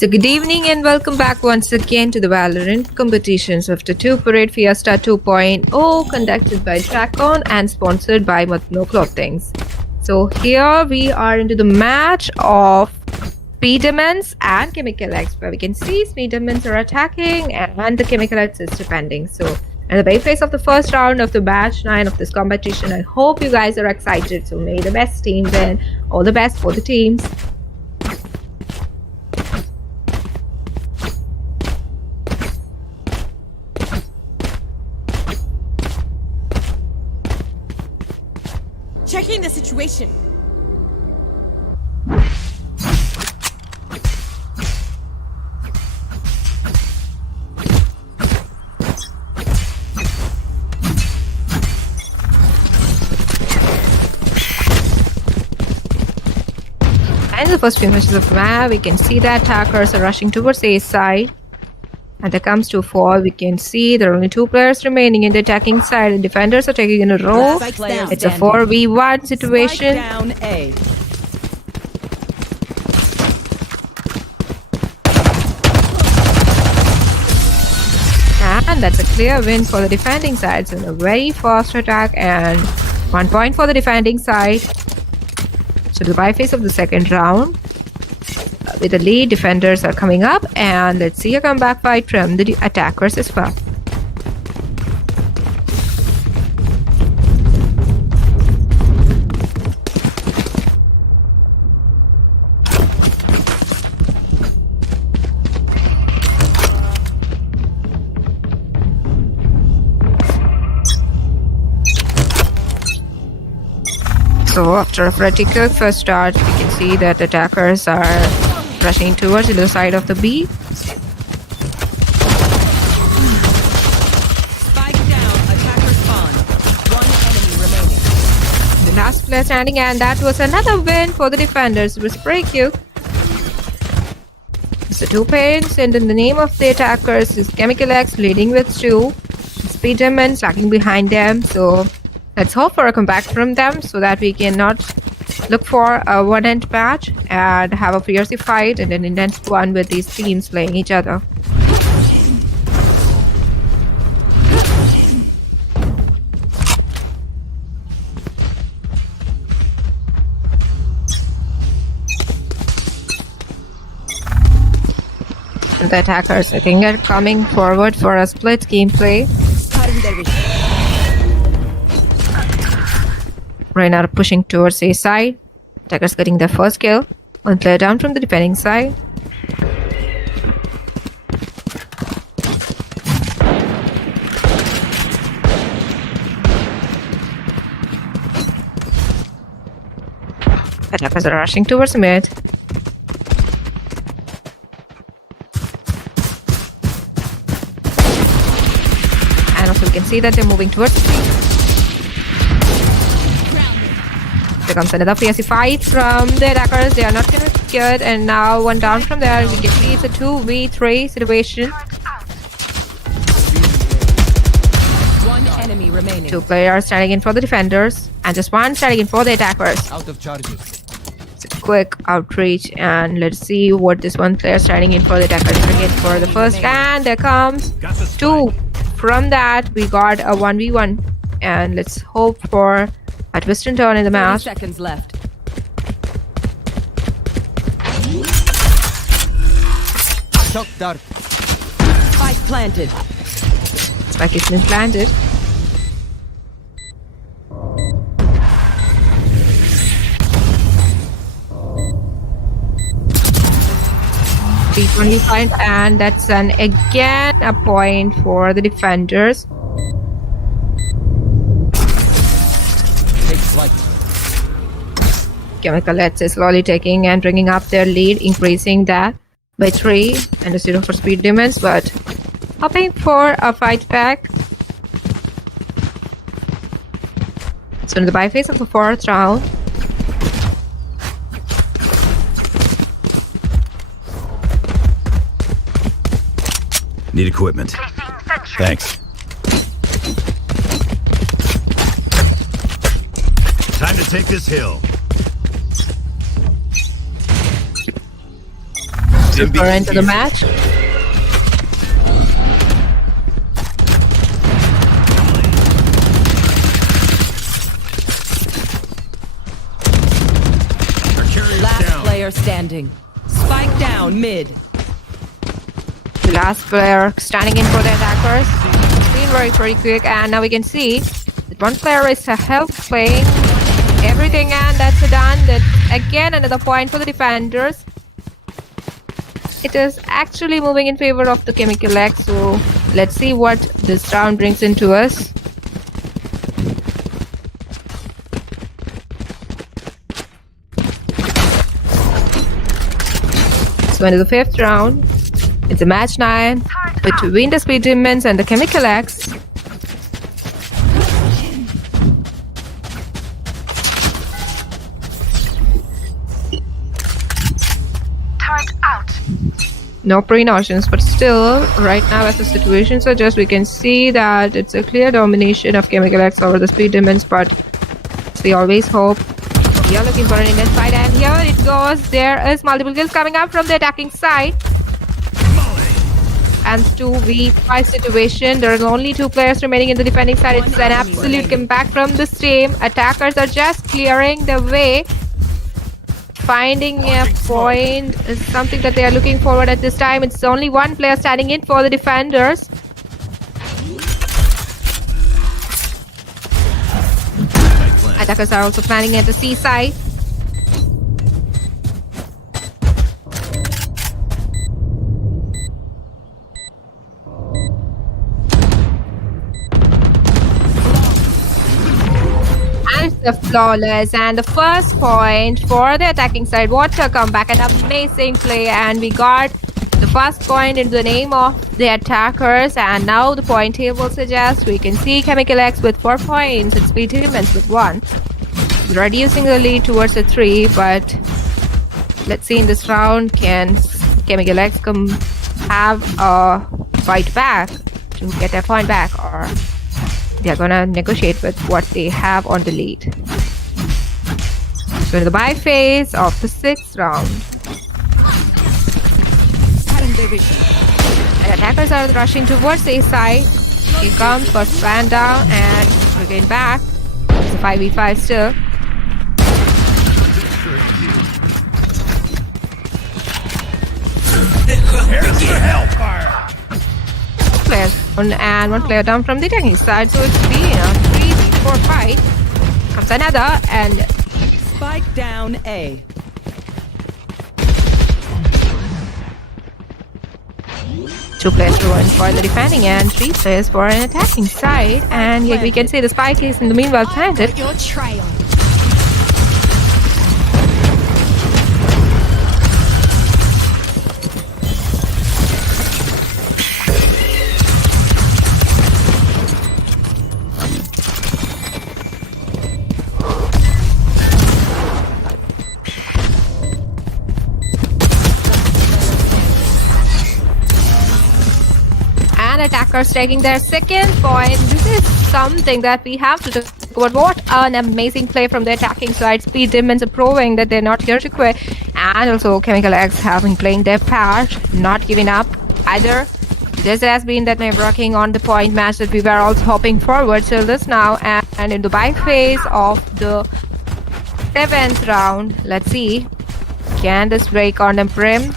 So good evening and welcome back once again to the Valorant competitions after 2 Parade Fiesta 2.0 conducted by Trackon and sponsored by Matno Clothings. So here we are into the match of Speedermans and Chemical X, where we can see Speedermans are attacking and the Chemical X is defending. So in the base phase of the first round of the batch 9 of this competition, I hope you guys are excited. So may the best team win. All the best for the teams. Checking the situation. And in the first few matches of the map, we can see that attackers are rushing towards A side. And there comes to 4, we can see there are only 2 players remaining in the attacking side. The defenders are taking in a row. It's a 4v1 situation. Down A. And that's a clear win for the defending side. So a very fast attack and 1 point for the defending side. So the bye phase of the second round. With the lead, defenders are coming up, and let's see a comeback fight from the attackers as well. So after a pretty quick first start, we can see that attackers are rushing towards the side of the B. Spike down. Attacker spawn. 1 enemy remaining. The last player standing, and that was another win for the defenders. It was pretty cute. So 2 paints, and in the name of the attackers is Chemical X leading with 2. Speederman lagging behind them. So let's hope for a comeback from them so that we can not look for a one-end match and have a fierce fight and an intense one with these teams playing each other. And the attackers, I think, are coming forward for a split gameplay. Right now pushing towards A side. Attackers getting their first kill. 1 player down from the defending side. Attackers are rushing towards mid. And also we can see that they're moving towards the tree. There comes another fierce fight from the attackers. They are not gonna get, and now 1 down from there. We can see it's a 2v3 situation. 1 enemy remaining. 2 players standing in for the defenders, and just 1 standing in for the attackers. Out of charges. It's a quick outreach, and let's see what this 1 player standing in for the attackers bring in for the first. And there comes 2. From that, we got a 1v1, and let's hope for a twist and turn in the 30 match. seconds left. Shock dart. Spike planted. Spike has been planted. .25, and that's again a point for the defenders. Take flight. Chemical X is slowly taking and bringing up their lead, increasing that by 3 and a 0 for Speedermans, but hoping for a fight back. So in the bye phase of the 4th round, Need equipment. Thanks. Time to take this hill. deeper into the match. Last player standing. Spike down mid. The last player standing in for the attackers. It's been very quick, and now we can see that one player is help playing everything, and that's done. That again another point for the defenders. It is actually moving in favor of the Chemical X, so let's see what this round brings into us. So into the 5th round, it's a match 9 between the Speed Demons and the Chemical X. No pre-notions, but still, right now as the situation suggests, we can see that it's a clear domination of Chemical X over the Speed Demons, but we always hope. We are looking for an intense fight, and here it goes. There is multiple kills coming up from the attacking side. And 2v5 situation. There are only 2 players remaining in the defending side. It's an absolute comeback from the team. Attackers are just clearing the way. Finding a point is something that they are looking forward at this time. It's only 1 player standing in for the defenders. Attackers are also planning at the C side. And the flawless, and the first point for the attacking side. What a comeback, an amazing play, and we got the first point in the name of the attackers. And now the point table suggests we can see Chemical X with 4 points and Speed Demons with 1, reducing the lead towards a 3. But let's see in this round, can Chemical X have a fight back to get their point back, or they're gonna negotiate with what they have on the lead. So in the buy phase of the 6th round, and attackers are rushing towards A side. Here comes first man down, and we're getting back. It's a 5v5 still. Here's the hellfire! Players and 1 player down from the attacking side, so it's been a 3v4 fight. Comes another, and Spike down A. two players going for the defending and 3 players for an attacking side. And yet we can see the spike is in the meanwhile planted. Your trail. Attackers taking their 2nd point. This is something that we have to talk about. What an amazing play from the attacking side. Speed Demons are proving that they're not here to quit, and also Chemical X having playing their part, not giving up either. This has been that we're working on the point match that we were also hoping forward till this now, and in the buy phase of the 7th round, let's see, can this break on the brim?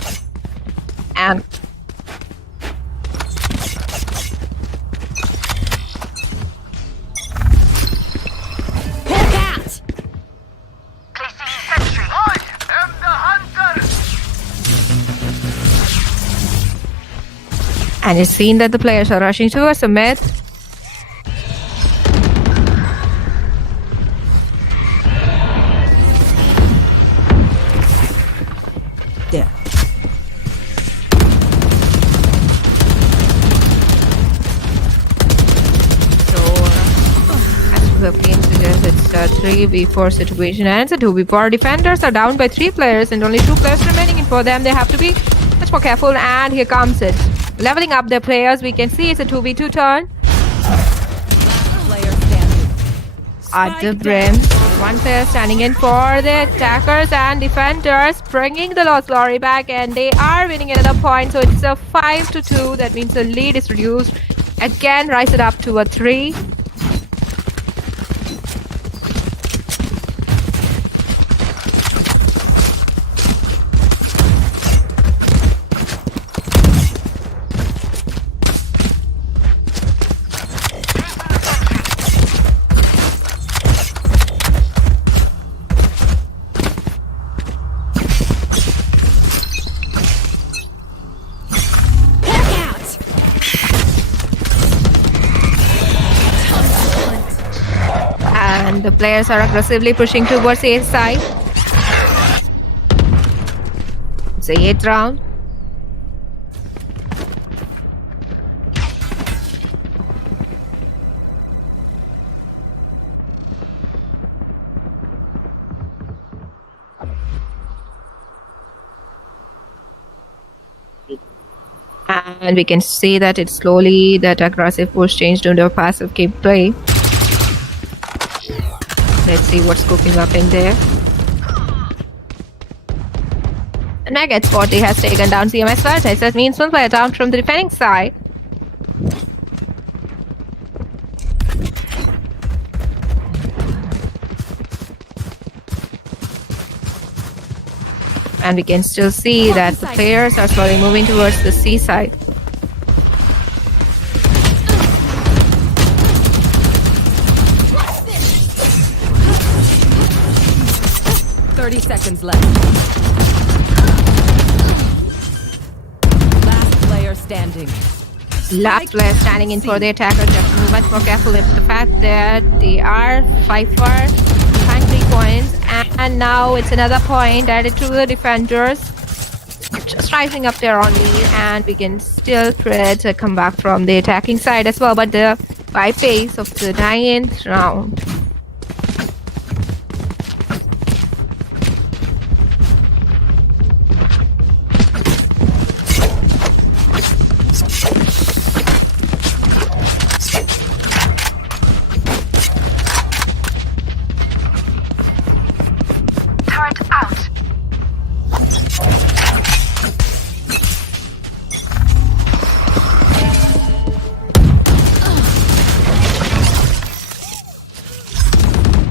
And and it's seen that the players are rushing towards the mid. There. So, as the game suggests, it's a 3v4 situation, and it's a 2v4. Defenders are down by 3 players, and only 2 players remaining. And for them, they have to be much more careful. And here comes it. Leveling up their players, we can see it's a 2v2 turn. Player standing. At the brim, one player standing in for the attackers and defenders, bringing the Lost Glory back, and they are winning another point. So it's a 5-2. That means the lead is reduced. Again, rise it up to a 3. And the players are aggressively pushing towards A side. It's the 8th round. And we can see that it's slowly that aggressive push changed into a passive gameplay. Let's see what's cooking up in there. Nuggets 40 has taken down CMS Vertex. That means one player down from the defending side. And we can still see that the players are slowly moving towards the C side. Seconds left. Last player standing. Last player standing in for the attacker. Just be much more careful with the fact that they are 5 for behind 3 points. And now it's another point added to the defenders. Just rising up there only. And we can still try to come back from the attacking side as well. But the by pace of the 9th round.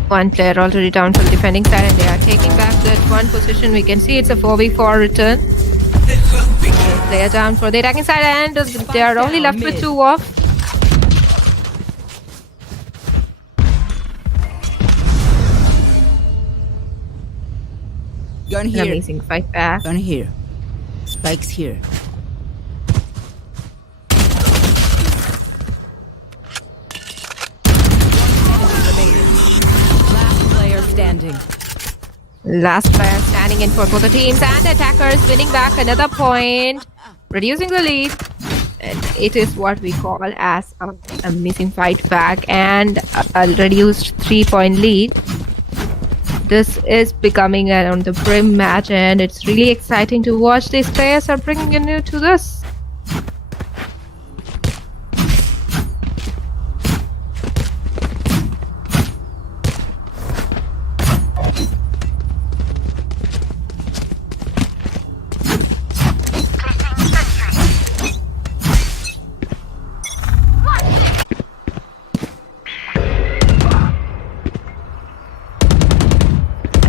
One player already down from defending side, and they are taking back that one position. We can see it's a 4v4 return. They are down for the attacking side, and they are only left with 2 off. Gun An here. amazing fight back. Gun here. Spikes here. Last player standing. Last player standing in for both the teams, and the attackers winning back another point, reducing the lead. And it is what we call as a missing fight back and a reduced 3-point lead. This is becoming an on the brim match, and it's really exciting to watch. These players are bringing in new to this.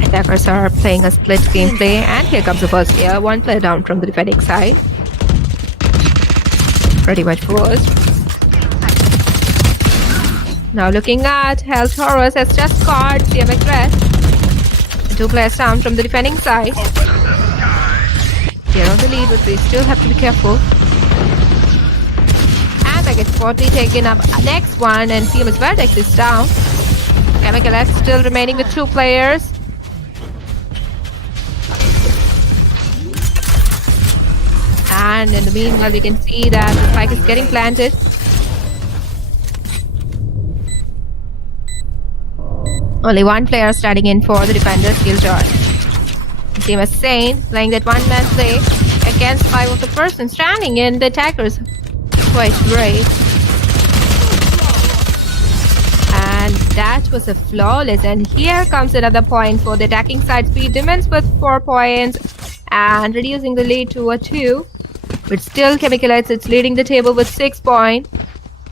Attackers are playing a split gameplay, and here comes the first player. One player down from the defending side. Pretty much first. Now looking at Hell Taurus has just scored CMX Red. 2 players down from the defending side. They're on the lead, but we still have to be careful. And I get 40 taken up next one, and CMX Vertex is down. Chemical F still remaining with 2 players. And in the meanwhile, we can see that the spike is getting planted. Only 1 player standing in for the defenders, Killjoy. Team as Saint playing that one-man play against 5 of the person standing in. The attackers quite great. And that was a flawless. And here comes another point for the attacking side. Speed Demons with 4 points and reducing the lead to a 2. But still, Chemical X it's leading the table with 6 points.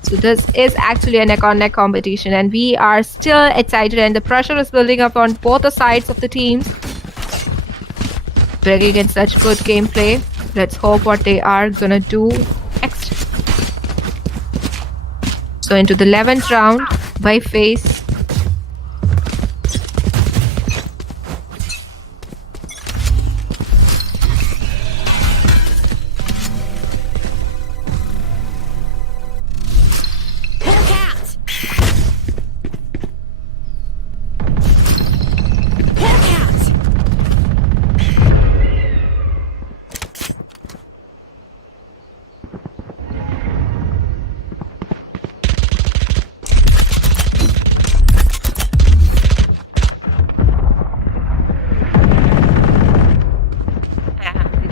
So this is actually a neck-on-neck competition, and we are still excited, and the pressure is building up on both the sides of the teams. Bringing in such good gameplay. Let's hope what they are gonna do next. So into the 11th round by Face.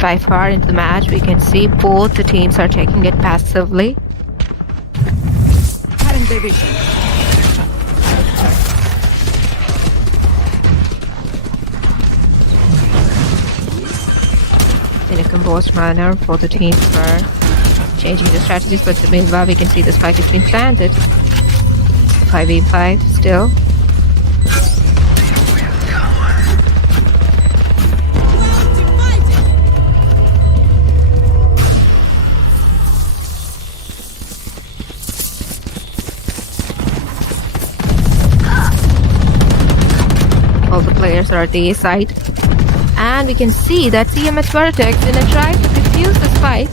By far into the match, we can see both the teams are taking it passively. In a composed manner, both the teams were changing the strategies, but meanwhile we can see the spike has been planted. 5v5 still. All the players are at the A side, and we can see that CMS Vertex in a try to defuse the spike.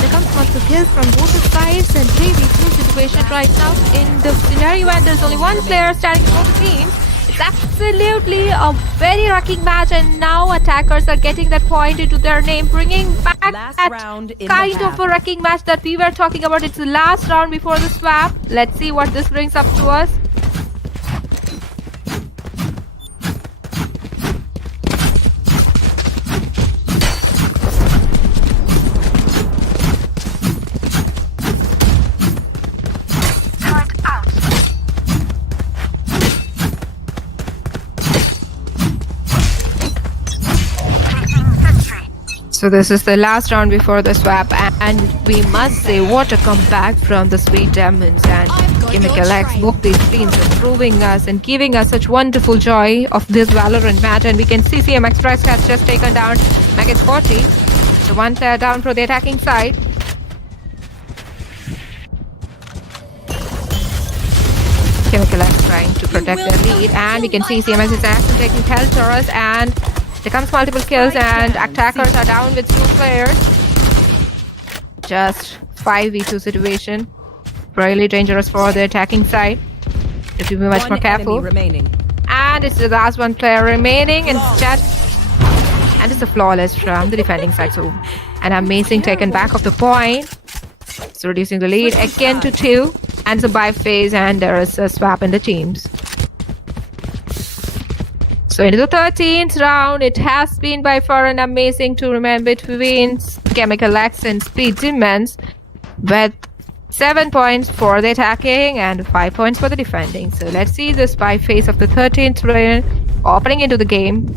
There comes multiple kills from both the sides, and 3v2 situation right now in the scenario, and there's only one player standing for the team. It's absolutely a very rocking match, and now attackers are getting that point into their name, bringing back Last that round in the kind of half. a wrecking match that we were talking about. It's the last round before the swap. Let's see what this brings up to us. So this is the last round before the swap, and we must say what a comeback from the Sweet Demons and Chemical X. Both these teams are proving us and giving us such wonderful joy of this Valorant match, and we can see CM Express has just taken down Maggot 40. So one player down for the attacking side. Chemical X trying to protect their lead, and we can see CMS is actually taking Peltoros, and there comes multiple kills, and attackers are down with 2 players. Just 5v2 situation. Really dangerous for the attacking side. You have to be much more One careful. enemy remaining. And it's the last one player remaining, and and it's a flawless from the defending side. So an amazing taken back of the point. So reducing the lead again to 2. And it's a buy phase, and there is a swap in the teams. So into the 13th round, it has been by far an amazing tournament between Chemical X and Speed Demons, with 7 points for the attacking and 5 points for the defending. So let's see the spy phase of the 13th round opening into the game.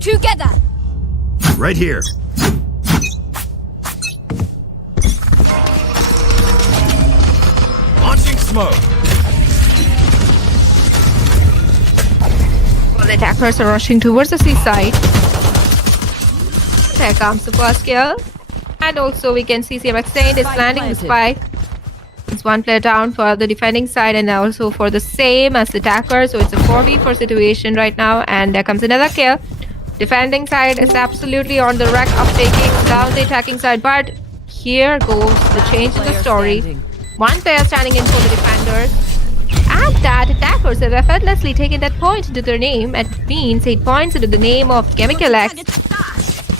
Together! Right here. Launching smoke. Well, the attackers are rushing towards the seaside. There comes the first kill. And also we can see CMX Saint is Spike planting the planted. spike. It's one player down for the defending side, and also for the same as the attacker. So it's a 4v4 situation right now, and there comes another kill. Defending side is absolutely on the wreck of taking down the attacking side, but here goes the change in the story. Standing. One player standing in for the defenders, and that attackers have effortlessly taken that point into their name. It means 8 points into the name of Chemical X.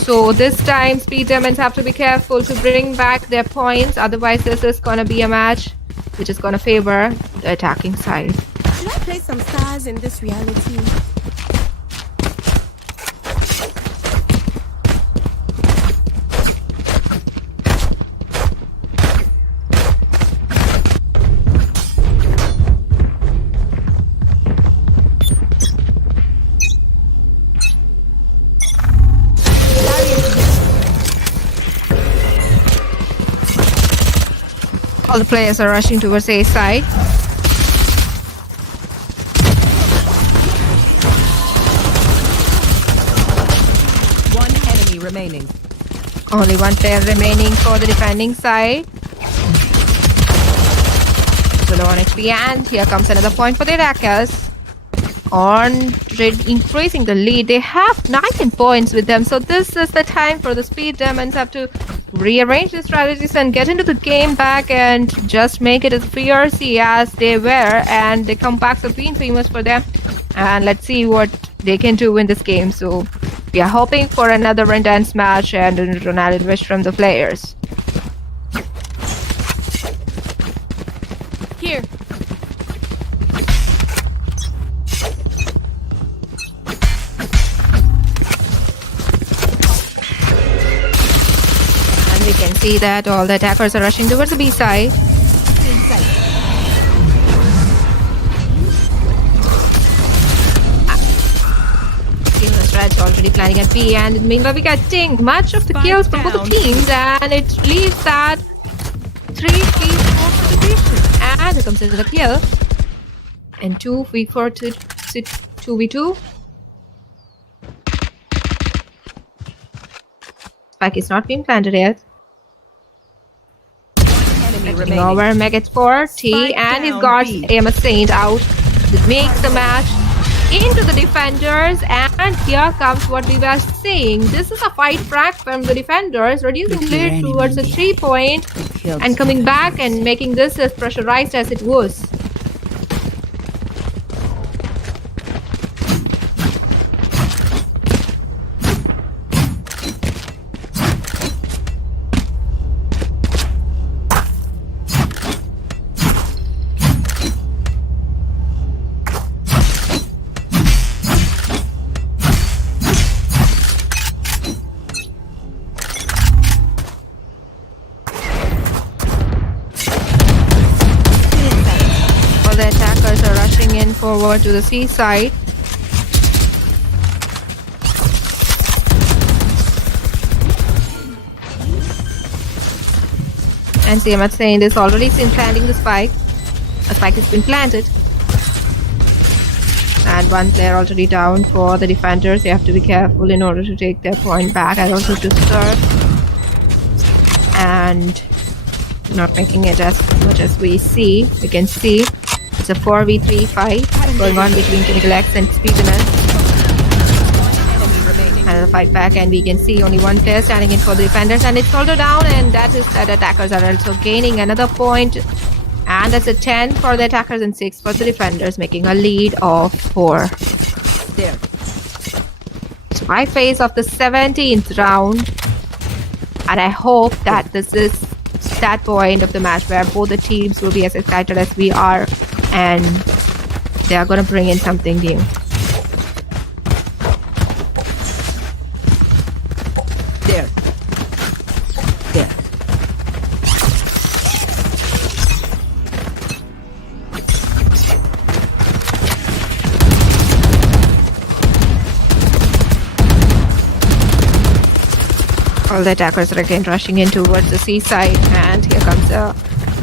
So this time Speed Demons have to be careful to bring back their points, otherwise this is gonna be a match which is gonna favor the attacking side. Should I play some stars in this reality? All the players are rushing towards A side. One enemy remaining. Only one player remaining for the defending side. So low on HP, and here comes another point for the attackers. Increasing the lead. They have 19 points with them, so this is the time for the speed demons have to rearrange their strategies and get into the game back and just make it as fiercey as they were, and they come back, so being famous for them, and let's see what they can do in this game. So we are hoping for another intense match and an adrenaline rush from the players. Here. And we can see that all the attackers are rushing towards the B side. Team Stretch already planning at B, and meanwhile we getting much of the kills from both the teams, and it leaves that 3v4 situation. And here comes another kill. And 2v4 to 2v2. Spike is not being planted yet. Enemy Taking remaining. over Megat for T, Spike and his down guards B. aim a Saint out. This makes the match into the defenders, and here comes what we were saying. This is a fight frag from the defenders, reducing lead towards a 3-point and coming back and making this as pressurized as it was. All the attackers are rushing in forward to the C side. And CMH saying this already seen planting the spike. A spike has been planted. And one player already down for the defenders. They have to be careful in order to take their point back, and also to serve. And not making it as much as we see. We can see it's a 4v3 fight going on between Chemical X and Speedman. Enemy remaining. Another fight back, and we can see only one player standing in for the defenders, and it's also down, and that is that attackers are also gaining another point. And that's a 10 for the attackers and 6 for the defenders, making a lead of 4. There. So my phase of the 17th round, and I hope that this is that point of the match where both the teams will be as excited as we are, and they are going to bring in something new. There. There. All the attackers are again rushing in towards the C side, and here comes a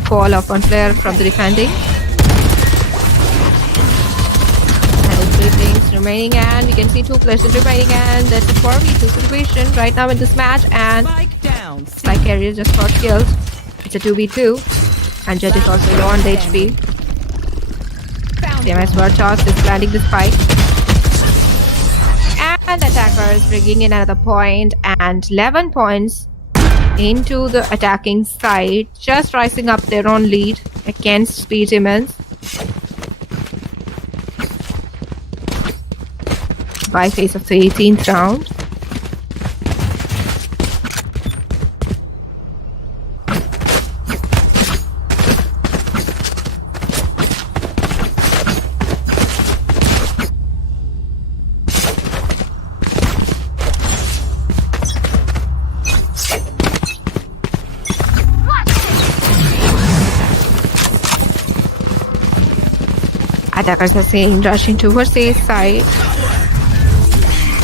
fall of one player from the defending. And it's 3 things remaining, and we can see 2 players remaining, and that's a 4v2 situation right now in this match, and Spike down. Spike carrier just got killed. It's a 2v2, and Jet is also low on the HP. CMS Vartos is planting the spike. And the attackers bringing in another point, and 11 points into the attacking side, just rising up their own lead against Speed Demons. By phase of the 18th round. Attackers are seen rushing towards the side.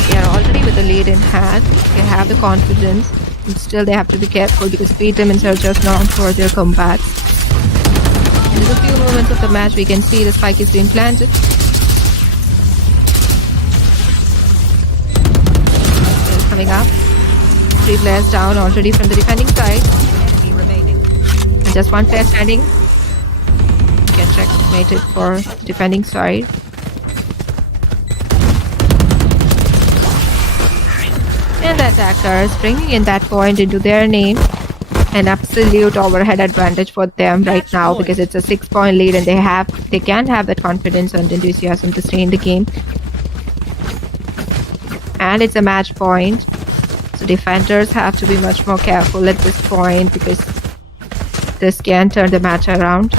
They are already with the lead in hand. They have the confidence. And still they have to be careful because speed demons are just known for their combats. In a few moments of the match, we can see the spike is being planted. Still coming up. 3 players down already from the defending side. Enemy remaining. And just 1 player standing. Get checkmated for the defending side. And the attackers bringing in that point into their name. An absolute overhead advantage for them right now because it's a 6-point lead and they can have that confidence and enthusiasm to stay in the game. And it's a match point, so defenders have to be much more careful at this point because this can turn the match around.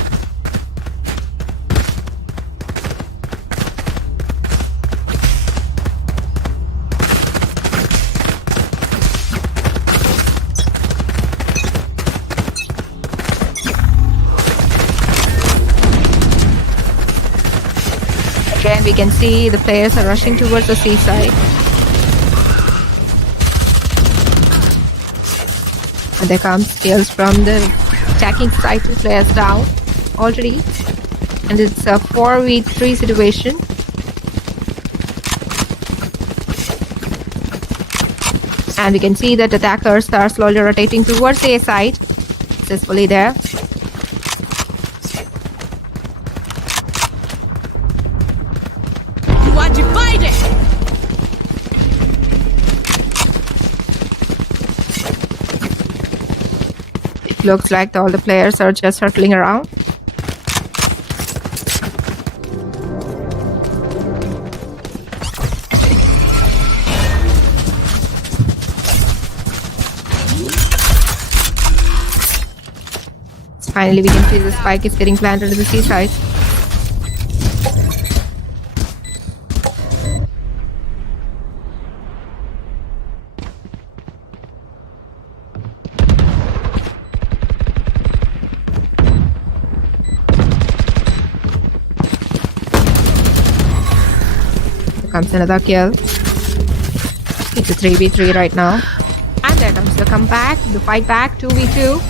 Again, we can see the players are rushing towards the seaside. And there comes kills from the attacking side. 2 players down already. And it's a 4v3 situation. And we can see that attackers are slowly rotating towards the A side. Successfully there. It looks like all the players are just circling around. Finally, we can see the spike is getting planted at the seaside. Comes another kill. It's a 3v3 right now. And there comes the comeback, the fight back, 2v2.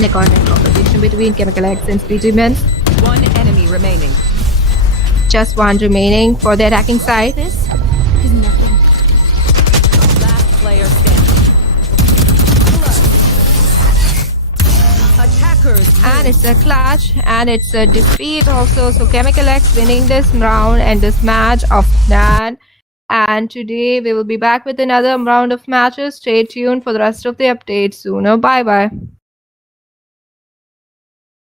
Neck on neck competition between Chemical X and Speed Demons. 1 enemy remaining. Just 1 remaining for the attacking side. This is nothing. Last player standing. Attackers. And it's a clutch and it's a defeat also. So Chemical X winning this round and this match of NAN. And today we will be back with another round of matches. Stay tuned for the rest of the updates sooner. Bye bye.